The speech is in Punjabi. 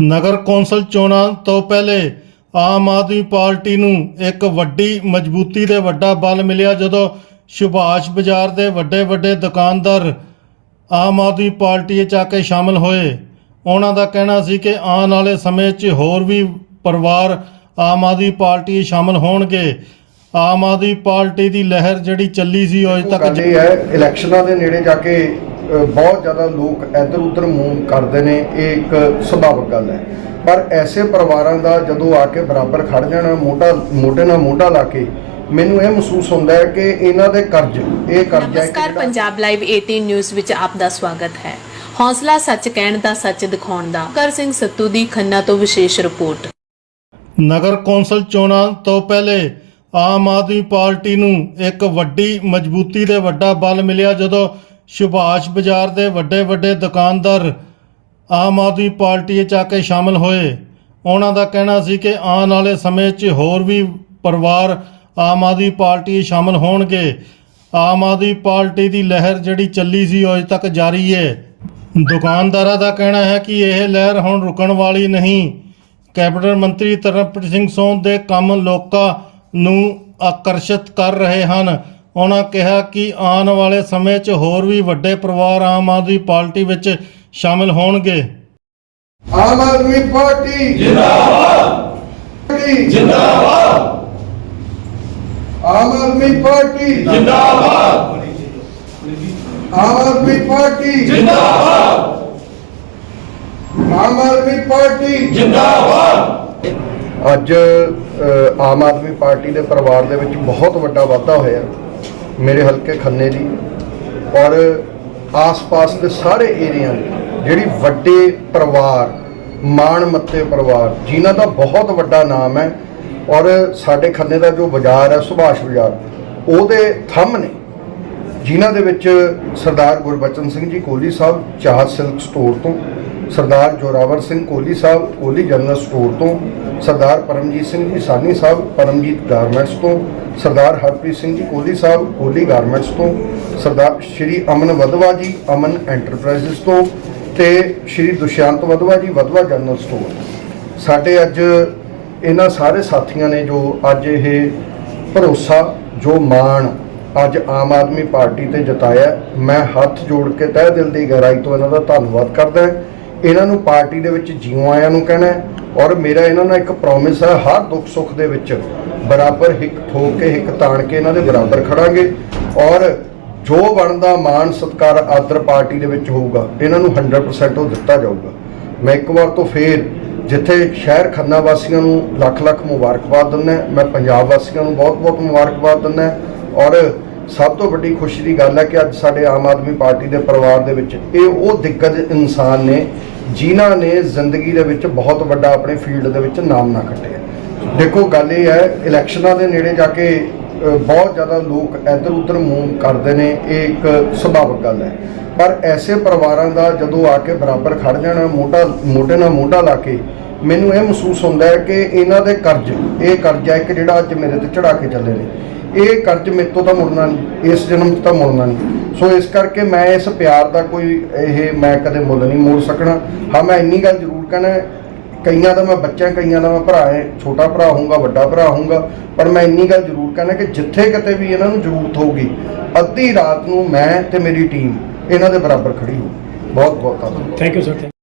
ਨਗਰ ਕੌਂਸਲ ਚੋਣਾਂ ਤੋਂ ਪਹਿਲੇ ਆਮ ਆਦਮੀ ਪਾਰਟੀ ਨੂੰ ਇੱਕ ਵੱਡੀ ਮਜ਼ਬੂਤੀ 'ਤੇ ਵੱਡਾ ਬਲ ਮਿਲਿਆ ਜਦੋਂ ਸੁਭਾਸ਼ ਬਾਜ਼ਾਰ ਦੇ ਵੱਡੇ ਵੱਡੇ ਦੁਕਾਨਦਾਰ ਆਮ ਆਦਮੀ ਪਾਰਟੀ 'ਚ ਆ ਕੇ ਸ਼ਾਮਲ ਹੋਏ। ਉਹਨਾਂ ਦਾ ਕਹਿਣਾ ਸੀ ਕਿ ਆਉਣ ਵਾਲੇ ਸਮੇਂ 'ਚ ਹੋਰ ਵੀ ਪਰਿਵਾਰ ਆਮ ਆਦਮੀ ਪਾਰਟੀ 'ਚ ਸ਼ਾਮਲ ਹੋਣਗੇ। ਆਮ ਆਦਮੀ ਪਾਰਟੀ ਦੀ ਲਹਿਰ ਜਿਹੜੀ ਚੱਲੀ ਸੀ ਅਜੇ ਤੱਕ ਇਹ ਹੈ, ਇਲੈਕਸ਼ਨਾਂ ਦੇ ਨੇੜੇ ਜਾ ਕੇ ਬਹੁਤ ਜ਼ਿਆਦਾ ਲੋਕ ਇੱਧਰ ਉੱਧਰ ਮੂਵ ਕਰਦੇ ਨੇ ਇਹ ਇੱਕ ਸੁਭਾਵਿਕ ਗੱਲ ਹੈ। ਪਰ ਐਸੇ ਪਰਿਵਾਰਾਂ ਦਾ ਜਦੋਂ ਆ ਕੇ ਬਰਾਬਰ ਖੜ ਜਾਣਾ ਮੋਢਾ ਮੋਢੇ ਨਾਲ ਮੋਢਾ ਲਾ ਕੇ ਮੈਨੂੰ ਇਹ ਮਹਿਸੂਸ ਹੁੰਦਾ ਹੈ ਕਿ ਇਹਨਾਂ ਦੇ ਕਰਜ਼ ਇਹ ਕਰਜ਼ ਹੈ ਨਮਸਕਾਰ ਪੰਜਾਬ ਲਾਈਵ 18 ਨਿਊਜ਼ ਵਿੱਚ ਆਪ ਦਾ ਸਵਾਗਤ ਹੈ। ਹੌਸਲਾ ਸੱਚ ਕਹਿਣ ਦਾ ਸੱਚ ਦਿਖਾਉਣ ਦਾ। ਕਰ ਸਿੰਘ ਸੱਤੂ ਦੀ ਖੰਨਾ ਤੋਂ ਵਿਸ਼ੇਸ਼ ਰਿਪੋਰਟ। ਨਗਰ ਕੌਂਸਲ ਚੋਣਾਂ ਤੋਂ ਪਹਿਲੇ ਆਮ ਆਦਮੀ ਪਾਰਟੀ ਨੂੰ ਇੱਕ ਵੱਡੀ ਮਜ਼ਬੂਤੀ ਦੇ ਵੱਡਾ ਬਲ ਮਿਲਿਆ ਜਦੋਂ ਸੁਭਾਸ਼ ਬਾਜ਼ਾਰ ਦੇ ਵੱਡੇ ਵੱਡੇ ਦੁਕਾਨਦਾਰ ਆਮ ਆਦਮੀ ਪਾਰਟੀ 'ਚ ਆ ਕੇ ਸ਼ਾਮਲ ਹੋਏ। ਉਹਨਾਂ ਦਾ ਕਹਿਣਾ ਸੀ ਕਿ ਆਉਣ ਵਾਲੇ ਸਮੇਂ 'ਚ ਹੋਰ ਵੀ ਪਰਿਵਾਰ ਆਮ ਆਦਮੀ ਪਾਰਟੀ 'ਚ ਸ਼ਾਮਲ ਹੋਣਗੇ। ਆਮ ਆਦਮੀ ਪਾਰਟੀ ਦੀ ਲਹਿਰ ਜਿਹੜੀ ਚੱਲੀ ਸੀ ਉਹ ਅਜੇ ਤੱਕ ਜਾਰੀ ਹੈ ਦੁਕਾਨਦਾਰਾਂ ਦਾ ਕਹਿਣਾ ਹੈ ਕਿ ਇਹ ਲਹਿਰ ਹੁਣ ਰੁਕਣ ਵਾਲੀ ਨਹੀਂ। ਕੈਬਨਿਟ ਮੰਤਰੀ ਤਰਨਪ੍ਰੀਤ ਸਿੰਘ ਸੋਨ ਦੇ ਕੰਮ ਲੋਕਾਂ ਨੂੰ ਆਕਰਸ਼ਿਤ ਕਰ ਰਹੇ ਹਨ। ਉਹਨਾਂ ਕਿਹਾ ਕਿ ਆਉਣ ਵਾਲੇ ਸਮੇਂ 'ਚ ਹੋਰ ਵੀ ਵੱਡੇ ਪਰਿਵਾਰ ਆਮ ਆਦਮੀ ਪਾਰਟੀ ਵਿੱਚ ਸ਼ਾਮਿਲ ਹੋਣਗੇ। ਆਮ ਆਦਮੀ ਪਾਰਟੀ ਜਿੰਦਾਬਾਦ। ਜਿੰਦਾਬਾਦ। ਆਮ ਆਦਮੀ ਪਾਰਟੀ ਜਿੰਦਾਬਾਦ। ਆਮ ਆਦਮੀ ਪਾਰਟੀ ਜਿੰਦਾਬਾਦ। ਆਮ ਆਦਮੀ ਪਾਰਟੀ ਜਿੰਦਾਬਾਦ। ਅੱਜ ਆਮ ਆਦਮੀ ਪਾਰਟੀ ਦੇ ਪਰਿਵਾਰ ਦੇ ਵਿੱਚ ਬਹੁਤ ਵੱਡਾ ਵਾਧਾ ਹੋਇਆ। ਮੇਰੇ ਹਲਕੇ ਖੰਨੇ ਦੀ ਔਰ ਆਸ-ਪਾਸ ਦੇ ਸਾਰੇ ਏਰੀਆ ਜਿਹੜੀ ਵੱਡੇ ਪਰਿਵਾਰ, ਮਾਣ ਮੱਤੇ ਪਰਿਵਾਰ, ਜਿਨ੍ਹਾਂ ਦਾ ਬਹੁਤ ਵੱਡਾ ਨਾਮ ਹੈ, ਔਰ ਸਾਡੇ ਖੰਨੇ ਦਾ ਜੋ ਬਾਜ਼ਾਰ ਹੈ, ਸੁਭਾਸ਼ ਬਾਜ਼ਾਰ, ਉਹਦੇ ਥੰਮ ਨੇ। ਜਿਨ੍ਹਾਂ ਦੇ ਵਿੱਚ ਸਰਦਾਰ ਗੁਰਬਚਨ ਸਿੰਘ ਜੀ ਕੋਹਲੀ ਸਾਹਿਬ, ਚਾਹ ਸਿਲਕ ਸਟੋਰ ਤੋਂ, ਸਰਦਾਰ ਜੋਰਾਵਰ ਸਿੰਘ ਕੋਹਲੀ ਸਾਹਿਬ, ਕੋਹਲੀ ਜਨਰਲ ਸਟੋਰ ਤੋਂ ਸਰਦਾਰ ਪਰਮਜੀਤ ਸਿੰਘ ਜੀ ਸਾਨੀ ਸਾਹਿਬ, ਪਰਮਜੀਤ ਗਾਰਮੈਂਟਸ ਤੋਂ, ਸਰਦਾਰ ਹਰਪ੍ਰੀਤ ਸਿੰਘ ਜੀ ਕੋਹਲੀ ਸਾਹਿਬ, ਕੋਹਲੀ ਗਾਰਮੈਂਟਸ ਤੋਂ, ਸਰਦਾਰ ਸ਼੍ਰੀ ਅਮਨ ਵਧਵਾ ਜੀ, ਅਮਨ ਐਂਟਰਪ੍ਰਾਈਜ਼ਸ ਤੋਂ ਤੇ ਸ਼੍ਰੀ ਦੁਸ਼ਯੰਤ ਵਧਵਾ ਜੀ ਵਧਵਾ ਜਨਰਲ ਸਟੋਰ ਸਾਡੇ ਅੱਜ ਇਹਨਾਂ ਸਾਰੇ ਸਾਥੀਆਂ ਨੇ ਜੋ ਅੱਜ ਇਹ ਭਰੋਸਾ, ਜੋ ਮਾਣ ਅੱਜ ਆਮ ਆਦਮੀ ਪਾਰਟੀ ਤੇ ਜਤਾਇਆ, ਮੈਂ ਹੱਥ ਜੋੜ ਕੇ ਤਹਿ ਦਿਲ ਦੀ ਗਹਿਰਾਈ ਤੋਂ ਇਹਨਾਂ ਦਾ ਧੰਨਵਾਦ ਕਰਦਾ। ਇਹਨਾਂ ਨੂੰ ਪਾਰਟੀ ਦੇ ਵਿੱਚ ਜਿਉਂ ਆਇਆਂ ਨੂੰ ਕਹਿਣਾ ਹੈ ਔਰ ਮੇਰਾ ਇਹਨਾਂ ਨਾਲ ਇੱਕ ਪ੍ਰੋਮਿਸ ਹੈ, ਹਰ ਦੁੱਖ ਸੁੱਖ ਦੇ ਵਿੱਚ ਬਰਾਬਰ ਹਿੱਕ ਠੋਕ ਕੇ, ਹਿੱਕ ਤਾਣ ਕੇ ਇਹਨਾਂ ਦੇ ਬਰਾਬਰ ਖੜਾਂਗੇ ਔਰ ਜੋ ਬਣਦਾ ਮਾਣ, ਸਤਿਕਾਰ, ਆਦਰ ਪਾਰਟੀ ਦੇ ਵਿੱਚ ਹੋਊਗਾ, ਇਹਨਾਂ ਨੂੰ 100% ਉਹ ਦਿੱਤਾ ਜਾਊਗਾ। ਮੈਂ ਇੱਕ ਵਾਰ ਤੋਂ ਫੇਰ ਜਿੱਥੇ ਸ਼ਹਿਰ ਖੰਨਾ ਵਾਸੀਆਂ ਨੂੰ ਲੱਖ ਲੱਖ ਮੁਬਾਰਕਬਾਦ ਦਿੰਦਾ ਮੈਂ ਪੰਜਾਬ ਵਾਸੀਆਂ ਨੂੰ ਬਹੁਤ ਬਹੁਤ ਮੁਬਾਰਕਬਾਦ ਦਿੰਦਾ ਔਰ ਸਭ ਤੋਂ ਵੱਡੀ ਖੁਸ਼ੀ ਦੀ ਗੱਲ ਹੈ ਕਿ ਅੱਜ ਸਾਡੇ ਆਮ ਆਦਮੀ ਪਾਰਟੀ ਦੇ ਪਰਿਵਾਰ ਦੇ ਵਿੱਚ ਇਹ ਉਹ ਦਿੱਗਜ ਇਨਸਾਨ ਨੇ ਜਿਨ੍ਹਾਂ ਨੇ ਜ਼ਿੰਦਗੀ ਦੇ ਵਿੱਚ ਬਹੁਤ ਵੱਡਾ ਆਪਣੇ ਫੀਲਡ ਦੇ ਵਿੱਚ ਨਾਮ ਨਾ ਖੱਟਿਆ ਦੇਖੋ, ਗੱਲ ਇਹ ਹੈ, ਇਲੈਕਸ਼ਨਾਂ ਦੇ ਨੇੜੇ ਜਾ ਕੇ ਬਹੁਤ ਜ਼ਿਆਦਾ ਲੋਕ ਇੱਧਰ ਉੱਧਰ ਮੂਵ ਕਰਦੇ ਨੇ, ਇਹ ਇੱਕ ਸੁਭਾਵਿਕ ਗੱਲ ਹੈ। ਪਰ ਐਸੇ ਪਰਿਵਾਰਾਂ ਦਾ ਜਦੋਂ ਆ ਕੇ ਬਰਾਬਰ ਖੜ ਜਾਣਾ, ਮੋਢਾ, ਮੋਢੇ ਨਾਲ ਮੋਢਾ ਲਾ ਕੇ, ਮੈਨੂੰ ਇਹ ਮਹਿਸੂਸ ਹੁੰਦਾ ਹੈ ਕਿ ਇਹਨਾਂ ਦੇ ਕਰਜ਼, ਇਹ ਕਰਜ਼ ਹੈ ਇੱਕ ਜਿਹੜਾ ਅੱਜ ਮੇਰੇ ਤੇ ਚੜਾ ਕੇ ਚੱਲੇ ਨੇ। ਇਹ ਕਰਜ਼ ਮੇਰੇ ਤੋਂ ਤਾਂ ਮੁੜਨਾ ਨਹੀਂ, ਇਸ ਜਨਮ 'ਚ ਤਾਂ ਮੁੜਨਾ ਨਹੀਂ। ਸੋ ਇਸ ਕਰਕੇ ਮੈਂ ਇਸ ਪਿਆਰ ਦਾ ਕੋਈ ਇਹ ਮੈਂ ਕਦੇ ਮੁੱਲ ਨਹੀਂ ਮੋੜ ਸਕਣਾ। ਹਾਂ, ਮੈਂ ਇੰਨੀ ਗੱਲ ਜ਼ਰੂਰ ਕਹਿਣਾ, ਕਈਆਂ ਦਾ ਮੈਂ ਬੱਚਾ, ਕਈਆਂ ਦਾ ਮੈਂ ਭਰਾ ਹੈ, ਛੋਟਾ ਭਰਾ ਹੋਊਗਾ, ਵੱਡਾ ਭਰਾ ਹੋਊਗਾ, ਪਰ ਮੈਂ ਇੰਨੀ ਗੱਲ ਜ਼ਰੂਰ ਕਹਿਣਾ ਕਿ ਜਿੱਥੇ ਕਿਤੇ ਵੀ ਇਹਨਾਂ ਨੂੰ ਜ਼ਰੂਰਤ ਹੋਊਗੀ, ਅੱਧੀ ਰਾਤ ਨੂੰ ਮੈਂ ਤੇ ਮੇਰੀ ਟੀਮ ਇਹਨਾਂ ਦੇ ਬਰਾਬਰ ਖੜੀ ਹੋ ਬਹੁਤ ਬਹੁਤ ਧੰਨਵਾਦ। Thank you sir